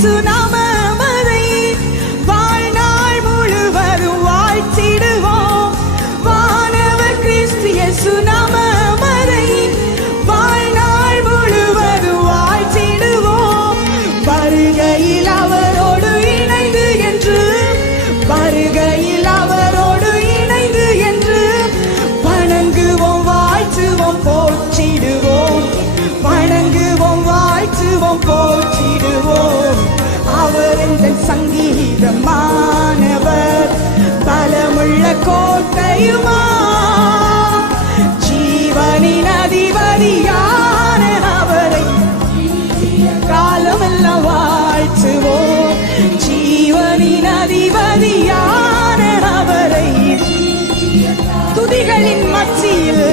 இயேசு நாமமதை வாழ்நாள் முழுவதும் வாழ்த்திடுவோம். வானவர் கிறிஸ்து இயேசு நாமமதை வாழ்நாள் முழுவதும் வாழ்த்திடுவோம். வருகையில் அவரோடு இணைந்து என்று, வருகையில் அவரோடு இணைந்து என்று வணங்குவோம், வாழ்த்துவோம், போற்றிடுவோம். வணங்குவோம், வாழ்த்துவோம், போற்றிடுவோம். அவர் எங்கள் சங்கீதமானவர், பலமுள்ள கோட்டையுமா, ஜீவனின் அதிபதியான அவரை காலமெல்லாம் வாழ்த்துவோம். ஜீவனின் அதிபதியான அவரை துதிகளின் மத்தியில்